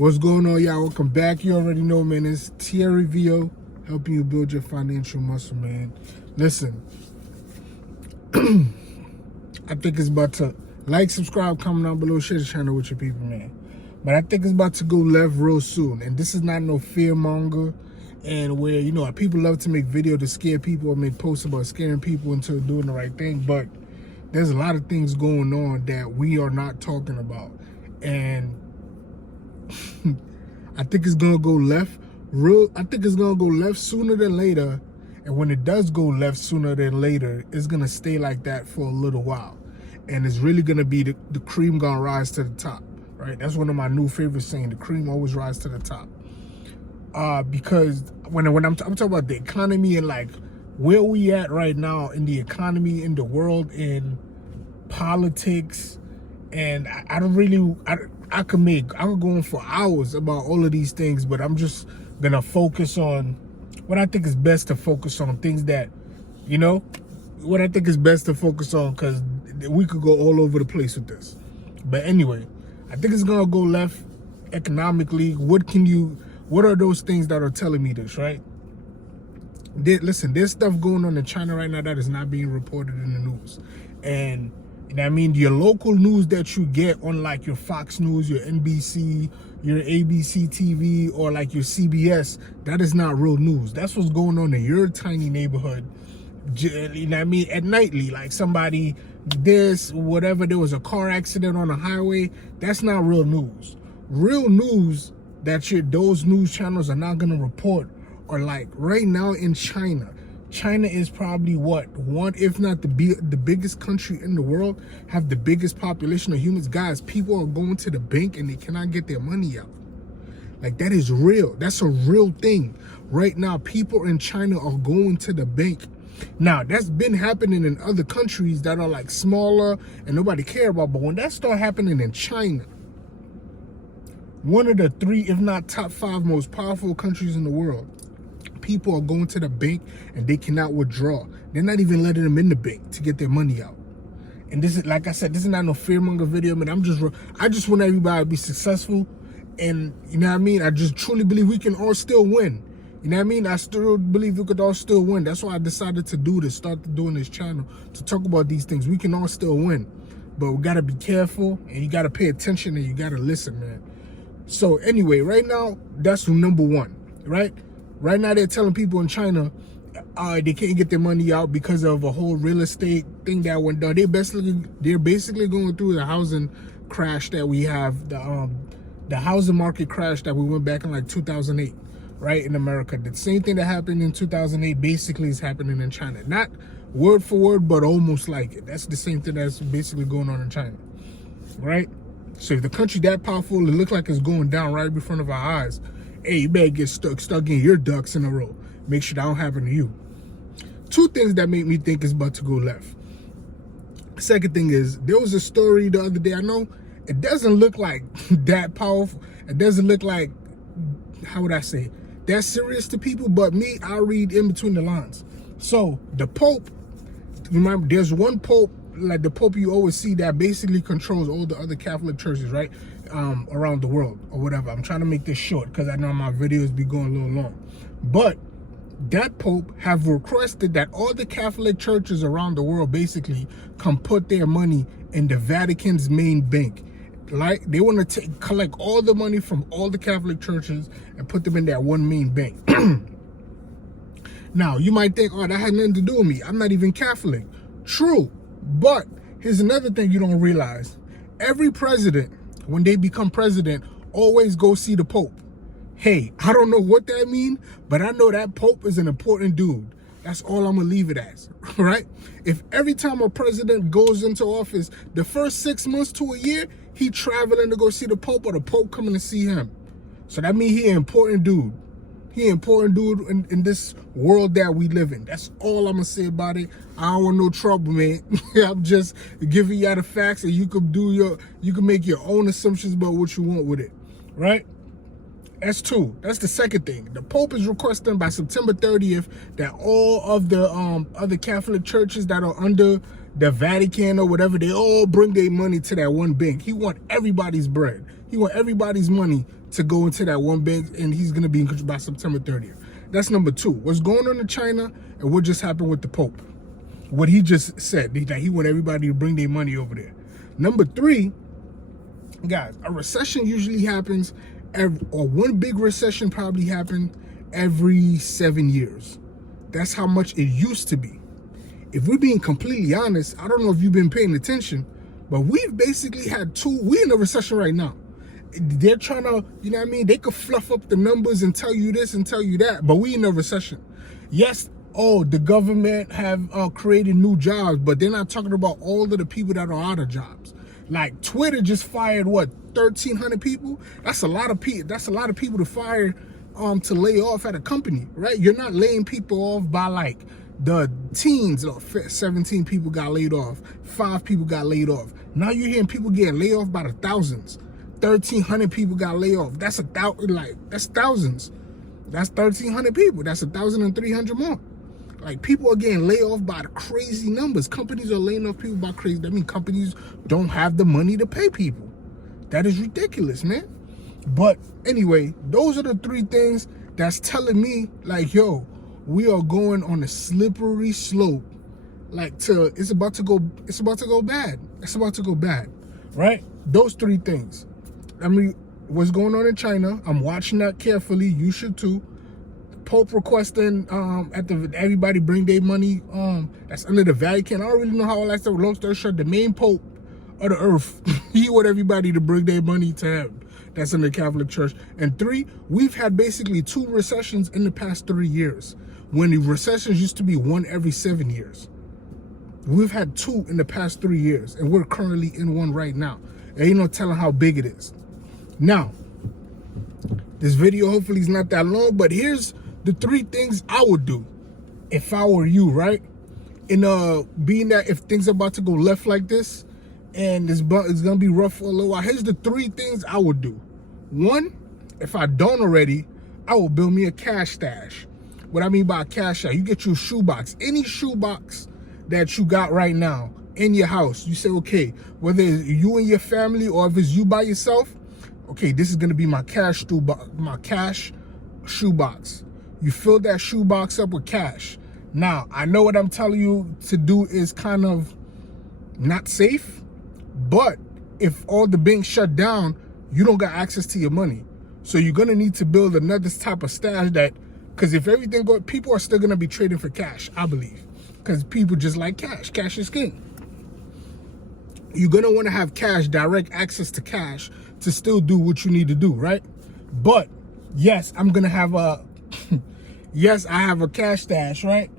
What's going on, y'all? Welcome back. You already know, man. It's Thierry Vio, helping you build your financial muscle, man. Listen, I think it's about to like, subscribe, comment down below, share the channel with your people, man. But I think it's about to go left real soon. And this is not no fear monger, and where, you know, people love to make videos to scare people or make posts about scaring people into doing the right thing. But there's a lot of things going on that we are not talking about. And I think it's gonna go left. I think it's gonna go left sooner than later. And when it does go left sooner than later, it's gonna stay like that for a little while. And it's really gonna be the cream gonna rise to the top, right? That's one of my new favorite saying: the cream always rise to the top. Because when I'm talking about the economy and like where we at right now in the economy, in the world, in politics, and I could go on for hours about all of these things, but I'm just gonna focus on what I think is best to focus on, things that, you know, what I think is best to focus on, because we could go all over the place with this. But anyway, I think it's gonna go left economically. What are those things that are telling me this, right? Listen, there's stuff going on in China right now that is not being reported in the news. And I mean, your local news that you get on like your Fox News, your NBC, your ABC TV, or like your CBS, that is not real news. That's what's going on in your tiny neighborhood. You know what I mean? At nightly, like somebody, there was a car accident on the highway. That's not real news. Real news that those news channels are not going to report, or like right now in China. China is probably one, if not the biggest country in the world, have the biggest population of humans. Guys, people are going to the bank and they cannot get their money out. Like, that is real. That's a real thing. Right now, people in China are going to the bank. Now, that's been happening in other countries that are like smaller and nobody care about. But when that start happening in China, one of the 3, if not top 5 most powerful countries in the world, people are going to the bank and they cannot withdraw. They're not even letting them in the bank to get their money out. And this is, like I said, this is not no fearmonger video, man. I just want everybody to be successful. And you know what I mean? I just truly believe we can all still win. You know what I mean? I still believe we could all still win. That's why I decided to do this, start doing this channel, to talk about these things. We can all still win. But we gotta be careful, and you gotta pay attention, and you gotta listen, man. So anyway, right now, that's number 1, right? Right now, they're telling people in China they can't get their money out because of a whole real estate thing that went down. They're basically going through the housing crash that we have, the housing market crash that we went back in like 2008, right, in America. The same thing that happened in 2008 basically is happening in China. Not word for word, but almost like it. That's the same thing that's basically going on in China, right? So if the country that powerful, it looks like it's going down right in front of our eyes, hey, you better get stuck in your ducks in a row. Make sure that don't happen to you. 2 things that make me think it's about to go left. Second thing is, there was a story the other day. I know it doesn't look like that powerful. It doesn't look like, how would I say, that serious to people. But me, I read in between the lines. So the Pope, remember, there's one Pope, like the Pope you always see, that basically controls all the other Catholic churches, right? Around the world or whatever. I'm trying to make this short because I know my videos be going a little long. But that Pope have requested that all the Catholic churches around the world basically come put their money in the Vatican's main bank. Like, they want to collect all the money from all the Catholic churches and put them in that one main bank. Now, you might think, oh, that had nothing to do with me. I'm not even Catholic. True. But here's another thing you don't realize. Every president, when they become president, always go see the Pope. Hey, I don't know what that means, but I know that Pope is an important dude. That's all I'm gonna leave it as, right? If every time a president goes into office, the first 6 months to a year, he traveling to go see the Pope, or the Pope coming to see him. So that means he an important dude. He an important dude in this world that we live in. That's all I'm gonna say about it. I don't want no trouble, man. I'm just giving y'all the facts, and you can make your own assumptions about what you want with it, right? That's 2. That's the second thing. The Pope is requesting by September 30th that all of the other Catholic churches that are under the Vatican or whatever, they all bring their money to that one bank. He want everybody's bread. He want everybody's money to go into that one bank, and he's gonna be in control by September 30th. That's number two. What's going on in China and what just happened with the Pope? What he just said, that he want everybody to bring their money over there. Number three, guys, a recession usually happens, or one big recession probably happened every 7 years. That's how much it used to be. If we're being completely honest, I don't know if you've been paying attention, but we've basically had we're in a recession right now. They're trying to, you know what I mean? They could fluff up the numbers and tell you this and tell you that, but we in a recession. Yes, the government have created new jobs, but they're not talking about all of the people that are out of jobs. Like Twitter just fired, what, 1,300 people? That's a lot of people. That's a lot of people to fire, to lay off at a company, right? You're not laying people off by like the teens. 17 people got laid off, 5 people got laid off. Now you're hearing people getting laid off by the thousands. 1,300 people got laid off. That's that's thousands. That's 1,300 people. That's 1,300 more. Like, people are getting laid off by the crazy numbers. Companies are laying off people by crazy. That means companies don't have the money to pay people. That is ridiculous, man. But anyway, those are the 3 things that's telling me, like, yo, we are going on a slippery slope. Like, it's about to go bad. It's about to go bad, right? Those 3 things. I mean, what's going on in China? I'm watching that carefully. You should too. Pope requesting everybody bring their money. That's under the Vatican. I don't really know how all that stuff. Long story short, the main Pope of the earth, he want everybody to bring their money to him. That's in the Catholic Church. And 3, we've had basically 2 recessions in the past 3 years, when the recessions used to be 1 every 7 years. We've had 2 in the past 3 years, and we're currently in one right now. And ain't no telling how big it is. Now, this video hopefully is not that long, but here's the 3 things I would do if I were you, right? And being that if things are about to go left like this, and it's gonna be rough for a little while, here's the 3 things I would do. 1, if I don't already, I will build me a cash stash. What I mean by a cash stash, you get your shoebox, any shoebox that you got right now in your house. You say, okay, whether it's you and your family or if it's you by yourself, okay, this is gonna be my cash shoebox. You fill that shoebox up with cash. Now, I know what I'm telling you to do is kind of not safe, but if all the banks shut down, you don't got access to your money. So you're gonna need to build another type of stash because if everything goes, people are still gonna be trading for cash, I believe. Because people just like cash. Cash is king. You're gonna wanna have cash, direct access to cash to still do what you need to do, right? But yes, I'm gonna have yes, I have a cash stash, right?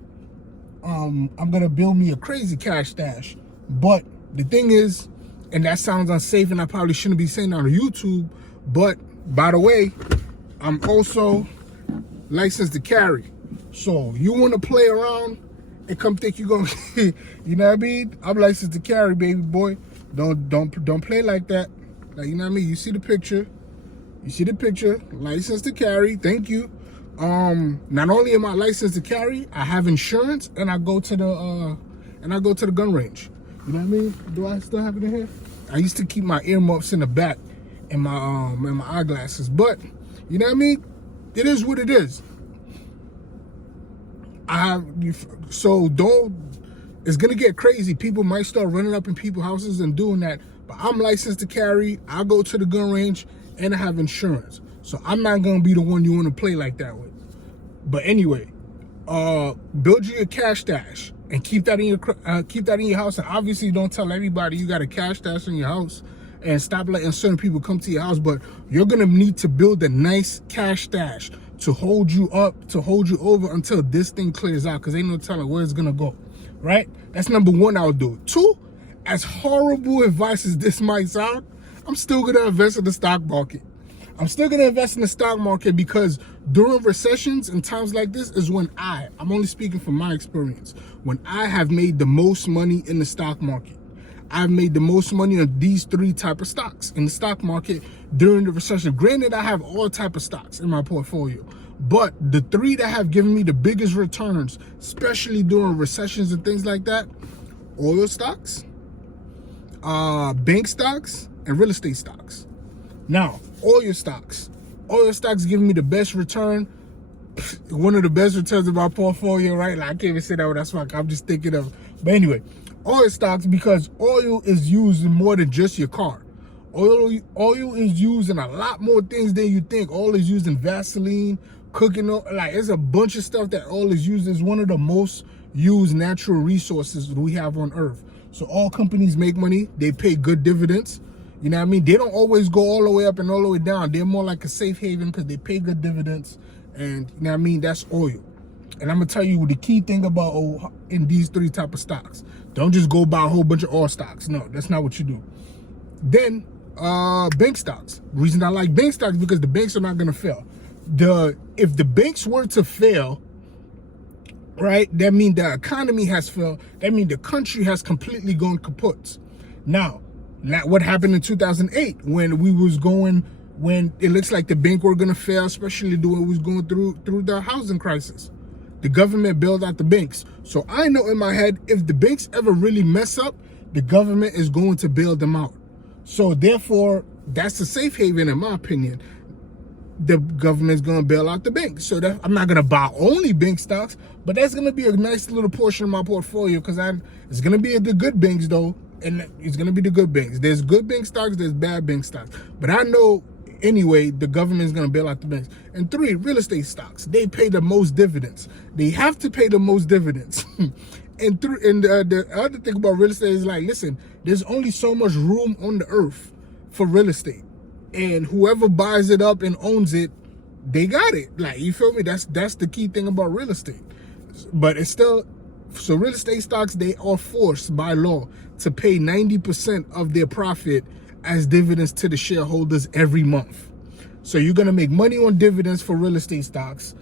I'm gonna build me a crazy cash stash. But the thing is, and that sounds unsafe and I probably shouldn't be saying that on YouTube, but by the way, I'm also licensed to carry. So you wanna play around and come think you're gonna you know what I mean? I'm licensed to carry, baby boy. Don't play like that. Like, you know what I mean? You see the picture. License to carry. Thank you. Not only am I licensed to carry, I have insurance, and I go to the gun range. You know what I mean? Do I still have it in here? I used to keep my earmuffs in the back and my eyeglasses, but you know what I mean? It is what it is. It's gonna get crazy. People might start running up in people's houses and doing that. But I'm licensed to carry. I go to the gun range and I have insurance. So I'm not gonna be the one you want to play like that with. But anyway, build you a cash stash and keep that in your house. And obviously, don't tell everybody you got a cash stash in your house. And stop letting certain people come to your house. But you're gonna need to build a nice cash stash to hold you up, to hold you over until this thing clears out. Because ain't no telling where it's gonna go. Right? That's number 1 I would do. 2, as horrible advice as this might sound, I'm still gonna invest in the stock market. I'm still gonna invest in the stock market because during recessions and times like this is when I'm only speaking from my experience, when I have made the most money in the stock market. I've made the most money on these 3 type of stocks in the stock market during the recession. Granted, I have all type of stocks in my portfolio, but the 3 that have given me the biggest returns, especially during recessions and things like that, oil stocks, bank stocks, and real estate stocks. Now, oil stocks. Oil stocks giving me the best return. One of the best returns of my portfolio, right? Like, I can't even say that. That's why I'm just thinking of. But anyway, oil stocks, because oil is used in more than just your car. Oil is used in a lot more things than you think. Oil is used in Vaseline, cooking. Like, there's a bunch of stuff that oil is used as. One of the most used natural resources we have on Earth. So all companies make money. They pay good dividends. You know what I mean? They don't always go all the way up and all the way down. They're more like a safe haven because they pay good dividends. And you know what I mean? That's oil. And I'm gonna tell you the key thing about in these three type of stocks. Don't just go buy a whole bunch of oil stocks. No, that's not what you do. Then bank stocks. The reason I like bank stocks because the banks are not gonna fail. If the banks were to fail, right, that means the economy has failed. That means the country has completely gone kaput. Now, what happened in 2008 when it looks like the bank were gonna fail, especially the way we was going through the housing crisis. The government bailed out the banks. So I know in my head, if the banks ever really mess up, the government is going to bail them out. So therefore, that's a safe haven in my opinion. The government's gonna bail out the banks. So that I'm not gonna buy only bank stocks, but that's gonna be a nice little portion of my portfolio because it's gonna be the good banks though. And it's gonna be the good banks. There's good bank stocks, there's bad bank stocks. But I know anyway, the government is gonna bail out the banks. And 3, real estate stocks. They pay the most dividends. They have to pay the most dividends. And the other thing about real estate is like, listen, there's only so much room on the earth for real estate. And whoever buys it up and owns it, they got it. Like, you feel me? That's the key thing about real estate. But it's still, so real estate stocks, they are forced by law to pay 90% of their profit as dividends to the shareholders every month. So you're gonna make money on dividends for real estate stocks.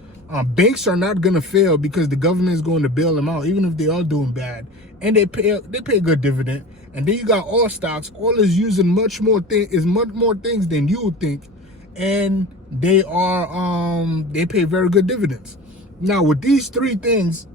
Banks are not gonna fail because the government is going to bail them out, even if they are doing bad, and they pay a good dividend. And then you got oil stocks. Oil is using much more things than you would think, and they pay very good dividends. Now with these 3 things,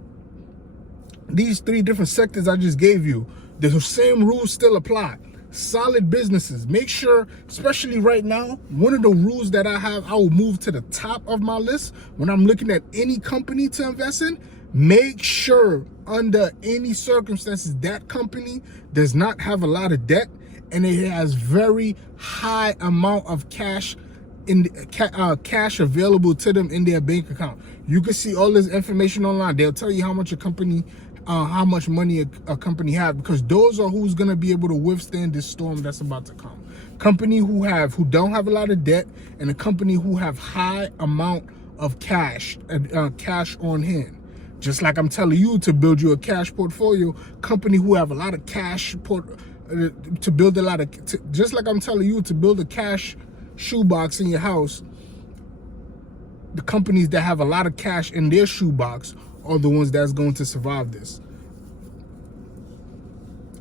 these 3 different sectors I just gave you, the same rules still apply. Solid businesses. Make sure, especially right now, one of the rules that I will move to the top of my list when I'm looking at any company to invest in. Make sure under any circumstances that company does not have a lot of debt and it has very high amount of cash cash available to them in their bank account. You can see all this information online. They'll tell you how much how much money a company have, because those are who's gonna be able to withstand this storm that's about to come. Company who don't have a lot of debt, and a company who have high amount of cash on hand. Just like I'm telling you to build you a cash portfolio, company who have a lot of cash to build a lot of, just like I'm telling you to build a cash shoebox in your house. The companies that have a lot of cash in their shoebox are the ones that's going to survive this.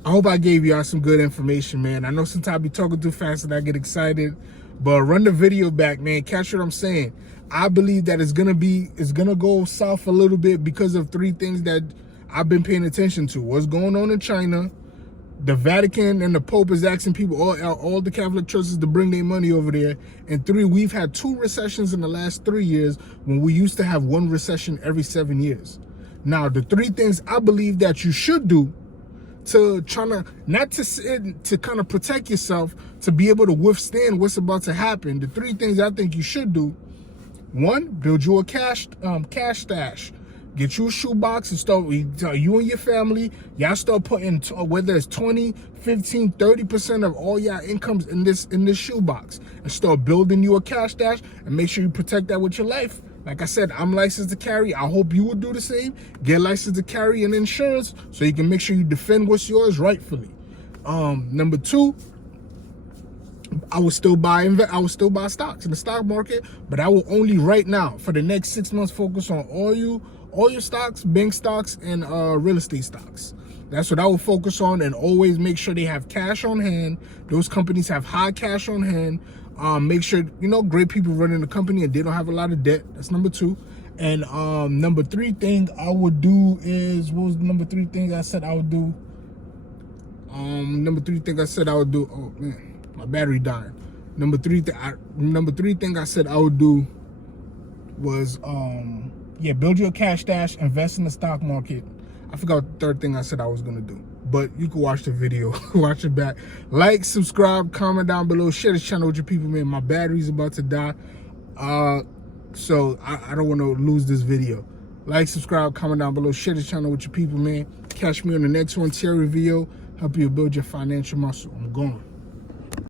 I hope I gave y'all some good information, man. I know sometimes I be talking too fast and I get excited, but run the video back, man. Catch what I'm saying. I believe that it's gonna go south a little bit because of 3 things that I've been paying attention to. What's going on in China, the Vatican and the Pope is asking people, all the Catholic churches, to bring their money over there. And 3, we've had 2 recessions in the last 3 years when we used to have 1 recession every 7 years. Now, the 3 things I believe that you should do to to kind of protect yourself, to be able to withstand what's about to happen. The 3 things I think you should do: 1, build you a cash stash. Get you a shoebox and start, you and your family, y'all start putting, whether it's 20, 15, 30% of all y'all incomes in this shoebox, and start building you a cash stash, and make sure you protect that with your life. Like I said, I'm licensed to carry. I hope you would do the same. Get licensed to carry and insurance so you can make sure you defend what's yours rightfully. Number 2, I would still buy stocks in the stock market, but I will only right now for the next 6 months focus on oil stocks, bank stocks, and real estate stocks. That's what I will focus on, and always make sure they have cash on hand. Those companies have high cash on hand. Make sure, great people running the company and they don't have a lot of debt. That's number 2. And number 3 thing I would do is, what was the number 3 thing I said I would do? Number 3 thing I said I would do, oh man, my battery died. Number three thing I said I would do was build your cash stash, invest in the stock market. I forgot the third thing I said I was gonna do, but you can watch the video, watch it back. Like, subscribe, comment down below, share this channel with your people, man. My battery's about to die, so I don't want to lose this video. Like, subscribe, comment down below, share this channel with your people, man. Catch me on the next one, Terry Video, help you build your financial muscle. I'm going.